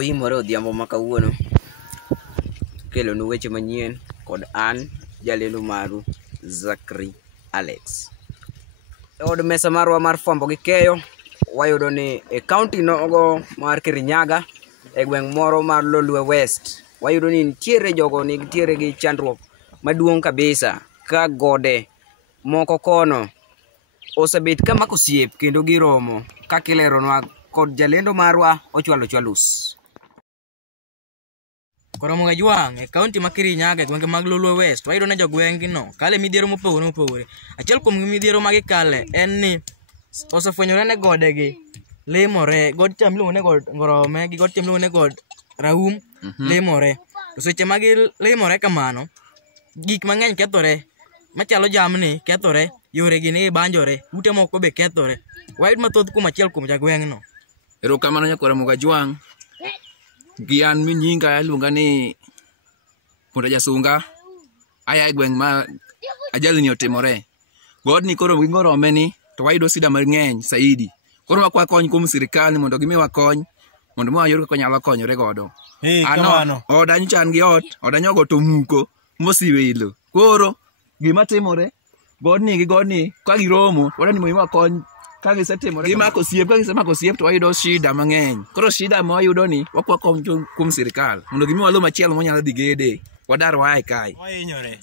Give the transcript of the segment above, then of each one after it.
oimore odhiambo ma kawuono kelonu weche manyien kod an jalendo maru Zachary Alex. E od mesa marwa mar fwambo gi keyo wayudo ni e kaunti nogo mar Kirinyaga e gweng' moro mar Lolwe West wayudo ni nitiere jogo nitiere gi chandruok maduong' kabisa ka gode moko kono osebet ka mako siep kendo giromo ka kileronwa kod jalendo marwa Ochwalo Chwalus. Koromo Juang e kaunti ma Kirinyaga gwenge mag Lolwe West wayudo ne jogweng' no kale midhiero mopogore. Achiel kuom midhiero magi kale en ni osefwenyore ne gode gi lemore, god cham luongo ne god Ngorome gi god cham luongo ne god Raum lemore. To seche magi lemore kamano gik mang'eny kethore machalo jamni kethore, yore gi ne banjore, ute moko be kethore. Wayud mathoth kuom achiel kuom jagweng' no. Erokamano Koromo Juang. Gi an minyinga iluonga ni Punda Jasunga. Aya e gweng' ma ajali ni otimore. Godni koro gi Ngorome ni to wayudo sida mang'eny saidi. Koro wakwa kony kuom sirikal mondo gimiwa kony mondo wayud kaka nyalo konyore godo. Ano oda nchan gi ot, oda nyogo to muko mosiwelo. Koro gima timore godni gi godni ka giromo wadani moyima kony ka gisetimore gimako siep to wayudo shida mang'eny. Koro shida ma wayudo ni wakwa kony kuom sirikal mondo gimiwa lo machielo monyalo dhi gede wadar wae kai.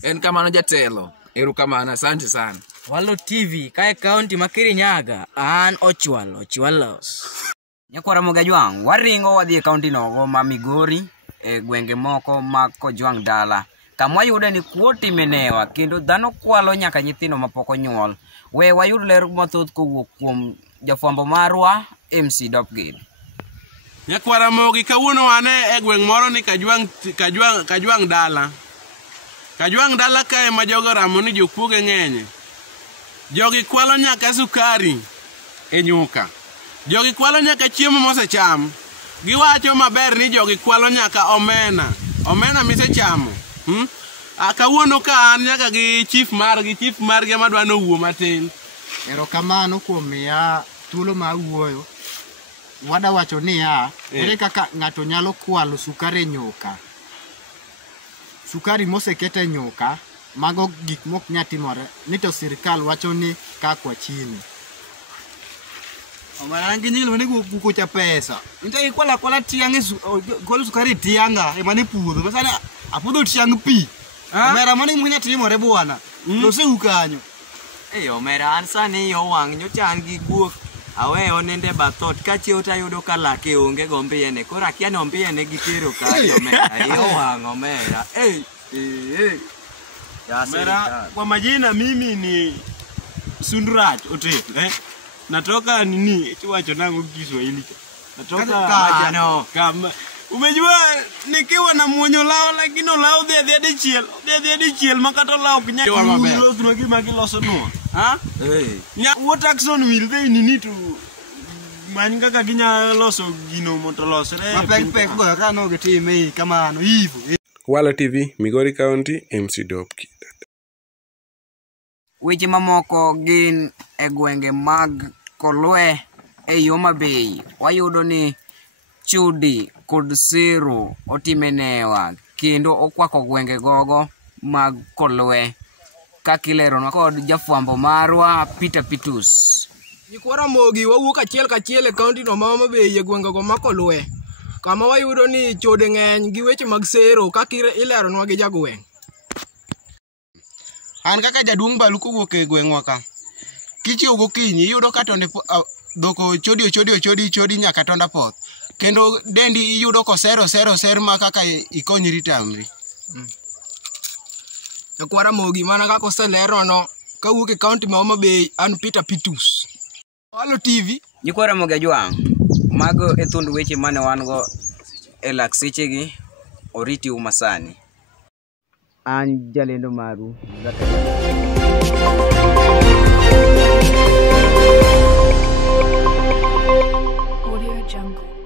En kamano jatelo. Erokamano, asante sana. Walo TV kae kaunti ma Kirinyaga an Ochwalo Chwalos. Nyakwara Juang waringo wadhi e kaunti nogo ma Migori e gwenge moko ma Kojwang dala kama wayudo ni kuo timenewa kendo dhano kwalo nyaka nyithindo mapok onyuol. We wayud ler mathoth kowuok kuom jafwambo marwa MC Dopgid. Nyakwara Mogi kawuono ane e gweng' moro ni Kajwang dala. Kajwang dala kae ma jogo ramo ni jokuoge ng'enye. Jogi kwalo nyaka sukari e nyuka. Jogi kwalo nyaka chiemo mosecham. Giwacho maber ni jogi kwalo nyaka omena. Omena misechamo. Kawuono ka an nyaka gi chief margi madwa nowuo matin. Erokamano kuom miya thuolo ma wuoyo. Wada wacho niya, ere kaka ng'ato nyalo kwalo sukari e nyuka. Sukari mosekete nyuka, mago gik mok nyatimore, ni to sirikal wacho ni kakwa chini. Omarangi nyilo mani kukucha pesa. Nita ikwala tiange kwala sukari tianga, emani pudho. Masana apudho tiang pi. Omera mani mwenye timore buwana. Lose ukanyo. Omera ansani yo wang nyochan gi guok. Awe onende bathot kachiew tayudo ka lake onge gombiyene. Kora kia no ombiyene gitero kanyo omera. Yo wang omera. Omera, kwa majina mimi ni Sundraj Otek. Natoka nini? Chuwacho nangu Kiswahili. Natoka kama umejua nikiwa na muonyo lao lakini lao dhia chiel makata lao kinya ulo tunagima kiloso no. Nya wotakson will they nini to manyika kaka ginya loso gino moto losre. Mapek go kano gitime kamano hivyo. Walo TV, Migori County, MC Dopgid. Weche mamoko gin e gwenge mag Kolwe e Homa Bay wayudo ni chudi kod siro otimenewa kendo okwako gwenge gogo mag Kolwe kakileronwa kod jafwambo marwa Peter Pitus. Nyakwara Mogi wawuok achiel e kaunti no ma Homa Bay e gwenge go ma Kolwe kama wayudo ni chode ng'eny gi weche mag sero kaka ileronwa gi jagweng'. An kaka jaduong' balu kowuok e gweng'wa ka. Kichiew gokinyi iyudo ka tonde dhoko chodi nyaka tonda poth. Kendo dendi iyudo kosero ma kaka ikonyri tamri. Nyakwara Mogi mana kaka oselerono kawuok e kaunti ma Homa Bay an Peter Pitus. Walo TV. Nyakwara Juang mago e thund weche mane wan go e lak sechegi oriti umasani. An jalendo maru Audio Jungle.